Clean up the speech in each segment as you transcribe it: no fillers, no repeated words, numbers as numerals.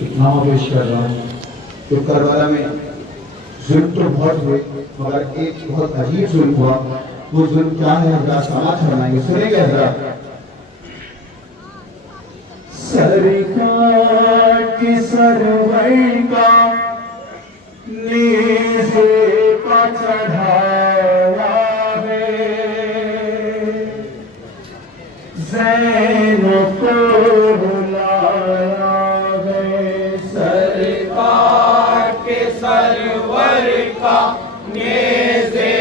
ایک نامہ پیش کر رہا ہوں کہ کربلا میں ظلم تو بہت ہوئے مگر ایک بہت عجیب ظلم ہوا. وہ ظلم کیا ہے حضرات سماعت فرمائیں گے, سنیں گے حضرات. سرکار کی سرور کا نیزے پہ چڑھایا ہے, زینب کو بلایا ہے. سرکار کے سرور کا نیزے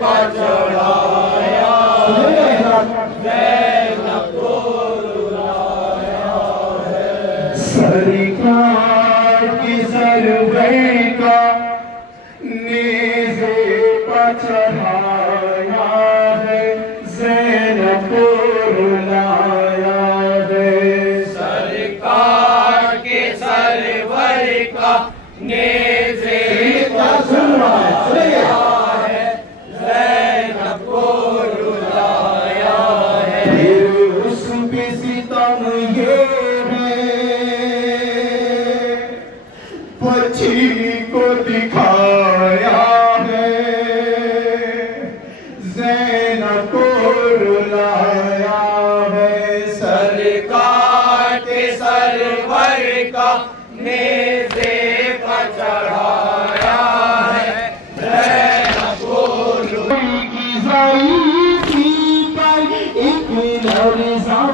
پہ چڑھایا ہے, زینب کو بلایا ہے. سرکار کی سرور کا نیزے پہ چڑھایا ہے, زینب کو بلایا ہے. سرکار کے سرور کا نیزے پہ چڑھایا ہے, زینب کو بلایا ہے. پھر اس پہ ستم یہ ہے, بچی کو دکھایا ہے, زینب کو رلایا ہے. سرکار کے سرور کا نیزے پہ چڑھایا ہے, زینب کو کی ضعیفی پر ایک لرزہ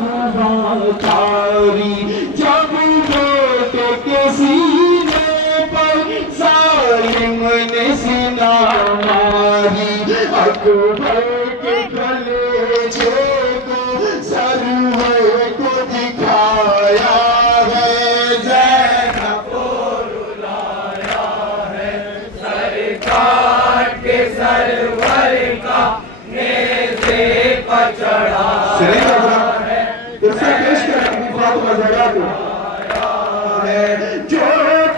تاری, جب بیٹے کے سینے پر ظالم نے سنا ماری. اکبر کے کلیجے کو سرور کو دکھایا ہے, زینب کو رلایا ہے. سرکار کے سرور کا نیزے پہ چڑھایا ہے, جو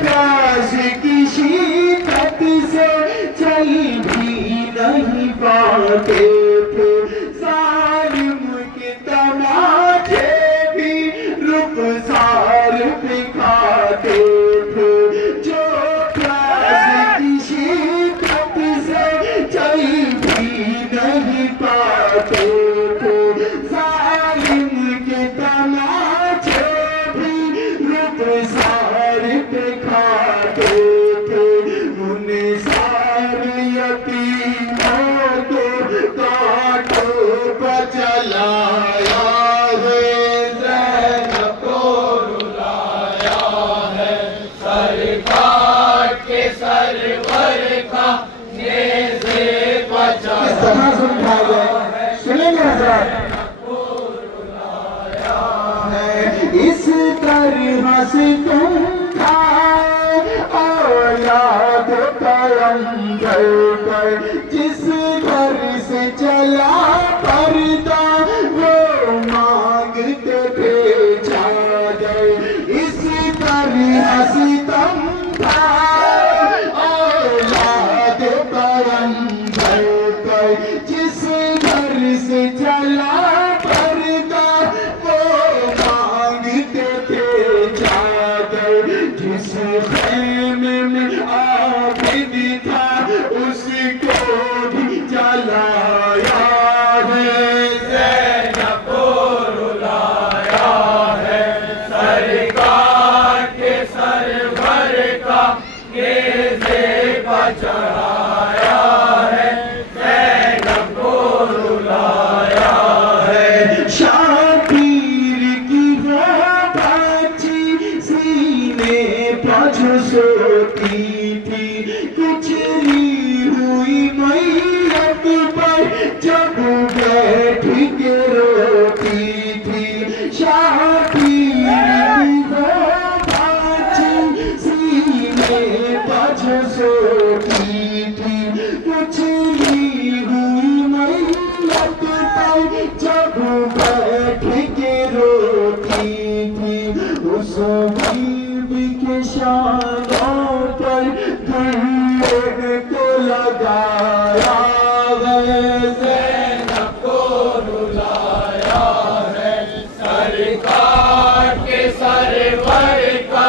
پیاس کی شدت سے چل بھی نہیں پاتے تھے, ظالم کے تماچے بھی رخسار پہ کھاتے تھے. جو پیاس کی شدت سے چل بھی نہیں پاتے تھے, ظالم کے تماچے بھی رخسار پہ کھاتے تھے. انہیں سارے یتیموں کو کانٹوں پہ چلایا ہے, زینب کو رلایا ہے. سرکار کے سرور کا نیزے پہ چڑھایا ہے, سنیں گے حضرات. اس طرح سے تم تھا اولاد پیغمبر پر, جس گھر سے چلا پردہ وہ مانگتے تھے چادر. اس طرح سے تم تھا اولاد پیغمبر پر, جس گھر سے چلا پردہ وہ مانگتے تھے چادر. جس خیمے میں عابد تھا اس کو بھی جلایا ہے, زینب کو رلایا ہے. سرکار کے سرور کا نیزے پہ چڑھایا ہے, زینب کو رلایا ہے. شبیر کی وہ بچی سینے پہ جو سوتی تھی, کچلی ہوئی میت پر جب بیٹھ کے روتی تھی. شبیر کی وہ بچی سینے پہ جو سوتی تھی, کچلی ہوئی میت پر جب بیٹھ کے روتی تھی. اس بیوی کے شانوں پر دھوئے کو لگایا ہے, زینب کو رلایا ہے. سرکار کے سرور کا